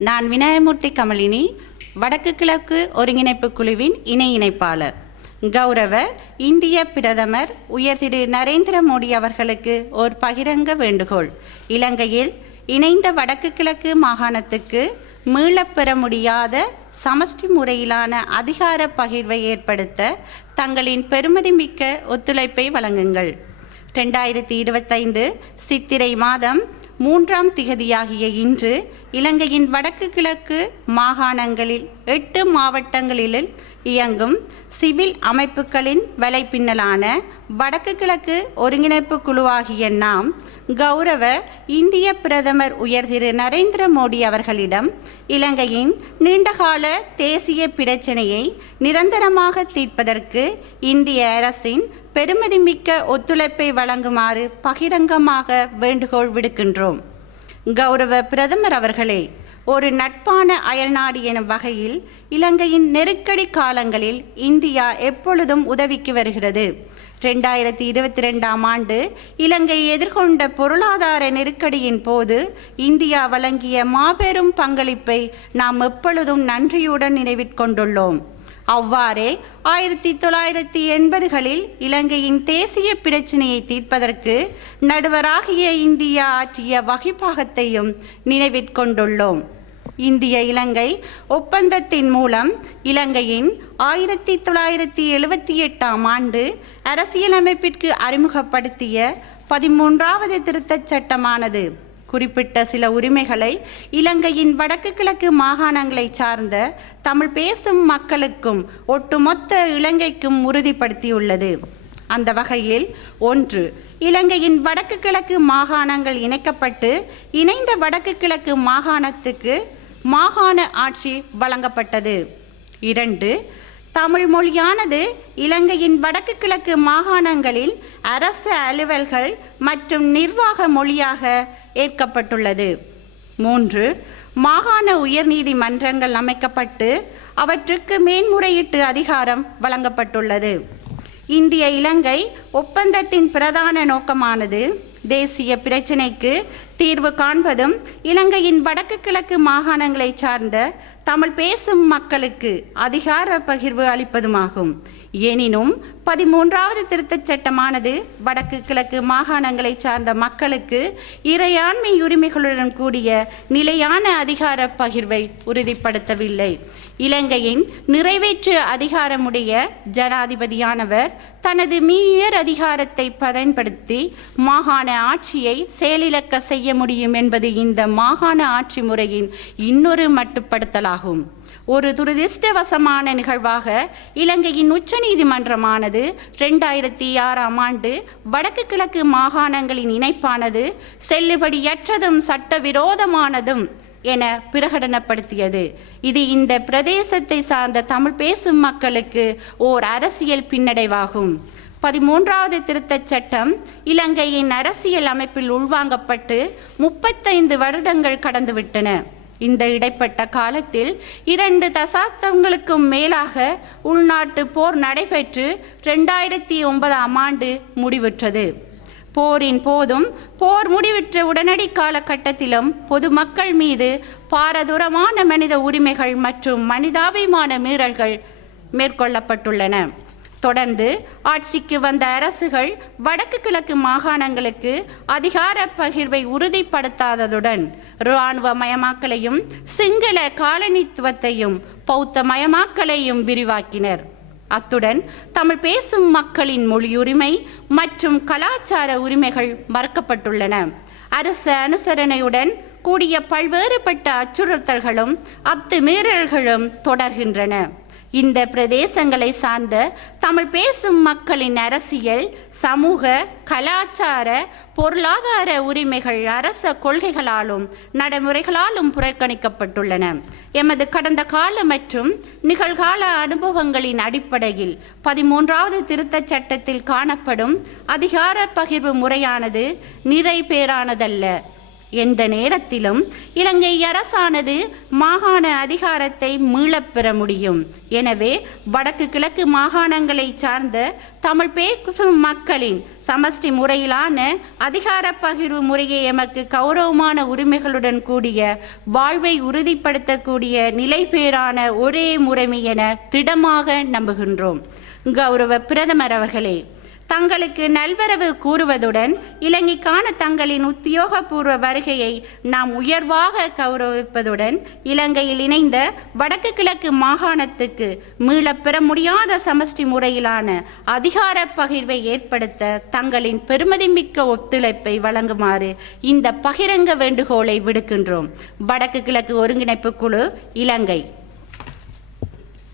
நான் விநாயகமூர்த்தி கமலினி, வடக்கு கிழக்கு ஒருங்கிணைப்பு குழுவின் இணை இணைப்பாளர். கௌரவ இந்திய பிரதமர் உயர் திரு நரேந்திர மோடி அவர்களுக்கு ஒரு பகிரங்க வேண்டுகோள். இலங்கையில் இணைந்த வடக்கு கிழக்கு மாகாணத்துக்கு மீளப்பெற முடியாத சமஷ்டி முறையிலான அதிகார பகிர்வை ஏற்படுத்த தங்களின் பெருமதிமிக்க ஒத்துழைப்பை வழங்குங்கள். 2025 சித்திரை மாதம் 3ஆம் திகதியாகிய இன்று இலங்கையின் வடக்கு கிழக்கு மாகாணங்களில் 8 மாவட்டங்களில் இயங்கும் சிவில் அமைப்புகளின் வலைப்பின்னலான வடக்கு கிழக்கு ஒருங்கிணைப்பு குழுவாகிய நாம் கௌரவ இந்திய பிரதமர் உயர் திரு நரேந்திர மோடி அவர்களிடம் இலங்கையின் நீண்டகால தேசிய பிரச்சினையை நிரந்தரமாக தீர்ப்பதற்கு இந்திய அரசின் பெருமதிமிக்க ஒத்துழைப்பை வழங்குமாறு பகிரங்கமாக வேண்டுகோள் விடுக்கின்றோம். கௌரவ பிரதமர் அவர்களே, ஒரு நட்பான அயல்நாடு எனும் வகையில் இலங்கையின் நெருக்கடி காலங்களில் இந்தியா எப்பொழுதும் உதவிக்கு வருகிறது. 2022ஆம் ஆண்டு இலங்கை எதிர்கொண்ட பொருளாதார நெருக்கடியின் போது இந்தியா வழங்கிய மாபெரும் பங்களிப்பை நாம் எப்பொழுதும் நன்றியுடன் நினைவிற்கொண்டுள்ளோம். அவ்வாறே 1980களில் இலங்கையின் தேசிய பிரச்சினையை தீர்ப்பதற்கு நடுவராகிய இந்தியா ஆற்றிய வகிபாகத்தையும் நினைவிற்கொண்டுள்ளோம். இந்திய இலங்கை ஒப்பந்தத்தின் மூலம் இலங்கையின் 1978ஆம் ஆண்டு அரசியலமைப்பிற்கு அறிமுகப்படுத்திய 13வது திருத்தச் சட்டமானது குறிப்பிட்ட சில உரிமைகளை இலங்கையின் வடக்கு கிழக்கு மாகாணங்களை சார்ந்த தமிழ் பேசும் மக்களுக்கும் ஒட்டுமொத்த இலங்கைக்கும் உறுதிப்படுத்தியுள்ளது. அந்த வகையில் 1. இலங்கையின் வடக்கு கிழக்கு மாகாணங்கள் இணைக்கப்பட்டு இணைந்த வடக்கு கிழக்கு மாகாணத்துக்கு மாகாண ஆட்சி வழங்கப்பட்டது. 2. தமிழ் மொழியானது இலங்கையின் வடக்கு கிழக்கு மாகாணங்களில் அரசு அலுவல்கள் மற்றும் நிர்வாக மொழியாக ஏற்கப்பட்டுள்ளது. 3. மாகாண உயர்நீதிமன்றங்கள் அமைக்கப்பட்டு அவற்றுக்கு மேன்முறையீட்டு அதிகாரம் வழங்கப்பட்டுள்ளது. இந்திய இலங்கை ஒப்பந்தத்தின் பிரதான நோக்கமானது தேசிய பிரச்சினைக்கு தீர்வு காண்பதும் இலங்கையின் வடக்கு கிழக்கு மாகாணங்களை சார்ந்த தமிழ் பேசும் மக்களுக்கு அதிகார பகிர்வு அளிப்பதுமாகும். எனினும் 13வது திருத்தச் சட்டமானது வடக்கு கிழக்கு மாகாணங்களை சார்ந்த மக்களுக்கு இறையாண்மை உரிமைகளுடன் கூடிய நிலையான அதிகார பகிர்வை உறுதிப்படுத்தவில்லை. இலங்கையின் நிறைவேற்று அதிகாரமுடைய ஜனாதிபதியானவர் தனது மீயர் அதிகாரத்தை பயன்படுத்தி மாகாண ஆட்சியை செயலிழக்க செய்ய முடியும் என்பது இந்த மாகாண ஆட்சி முறையின் இன்னொரு மட்டுப்படுத்தலாகும். ஒரு துரதிர்ஷ்டவசமான நிகழ்வாக இலங்கையின் உச்சநீதிமன்றமானது 2006ஆம் ஆண்டு வடக்கு கிழக்கு மாகாணங்களின் இணைப்பானது செல்லுபடியற்றதும் சட்டவிரோதமானதும் என பிரகடனப்படுத்தியது. இது இந்த பிரதேசத்தை சார்ந்த தமிழ் பேசும் மக்களுக்கு ஓர் அரசியல் பின்னடைவாகும். 13வது திருத்தச் சட்டம் இலங்கையின் அரசியல் அமைப்பில் உள்வாங்கப்பட்டு 35 வருடங்கள் கடந்துவிட்டன. இந்த இடைப்பட்ட காலத்தில் 2 தசாப்தங்களுக்கும் மேலாக உள்நாட்டு போர் நடைபெற்று 2009ஆம் ஆண்டு முடிவுற்றது. போரின் போதும் போர் முடிவுற்ற உடனடி காலகட்டத்திலும் பொதுமக்கள் மீது பாரதூரமான மனித உரிமைகள் மற்றும் மனிதாபிமான மீறல்கள் மேற்கொள்ளப்பட்டுள்ளன. தொடர்ந்து ஆட்சிக்கு வந்த அரசுகள் வடக்கு கிழக்கு மாகாணங்களுக்கு அதிகார பகிர்வை உறுதிப்படுத்தாததுடன் இராணுவ மயமாக்கலையும் சிங்கள காலனித்துவத்தையும் பௌத்த மயமாக்கலையும் விரிவாக்கினர். அத்துடன் தமிழ் பேசும் மக்களின் மொழியுரிமை மற்றும் கலாச்சார உரிமைகள் மறுக்கப்பட்டுள்ளன. அரசு அனுசரணையுடன் கூடிய பல்வேறுபட்ட அச்சுறுத்தல்களும் அத்துமீறல்களும் தொடர்கின்றன. இந்த பிரதேசங்களை சார்ந்த தமிழ் பேசும் மக்களின் அரசியல், சமூக, கலாச்சார, பொருளாதார உரிமைகள் அரச கொள்கைகளாலும் நடைமுறைகளாலும் புறக்கணிக்கப்பட்டுள்ளன. எமது கடந்த கால மற்றும் நிகழ்கால அனுபவங்களின் அடிப்படையில் 13வது திருத்தச் சட்டத்தில் காணப்படும் அதிகார பகிர்வு முறையானது நிறைபேறானதல்ல. எந்த நேரத்திலும் இலங்கை அரசானது மாகாண அதிகாரத்தை மீளப்பெற முடியும். எனவே வடக்கு கிழக்கு மாகாணங்களை சார்ந்த தமிழ் பேசும் மக்களின் சமஷ்டி முறையிலான அதிகார பகிர்வு முறையை எமக்கு கௌரவமான உரிமைகளுடன் கூடிய வாழ்வை உறுதிப்படுத்தக்கூடிய நிலைபேறான ஒரே முறைமை என திடமாக நம்புகின்றோம். கௌரவ பிரதமர் அவர்களே, தங்களுக்கு நல்வரவு கூறுவதுடன் இலங்கைக்கான தங்களின் உத்தியோகபூர்வ வருகையை நாம் உயர்வாக கௌரவிப்பதுடன் இலங்கையில் இணைந்த வடக்கு கிழக்கு மாகாணத்துக்கு மீளப்பெற முடியாத சமஷ்டி முறையிலான அதிகார பகிர்வை ஏற்படுத்த தங்களின் பெருமதிமிக்க ஒத்துழைப்பை வழங்குமாறு இந்த பகிரங்க வேண்டுகோளை விடுக்கின்றோம். வடக்கு கிழக்கு ஒருங்கிணைப்பு குழு, இலங்கை.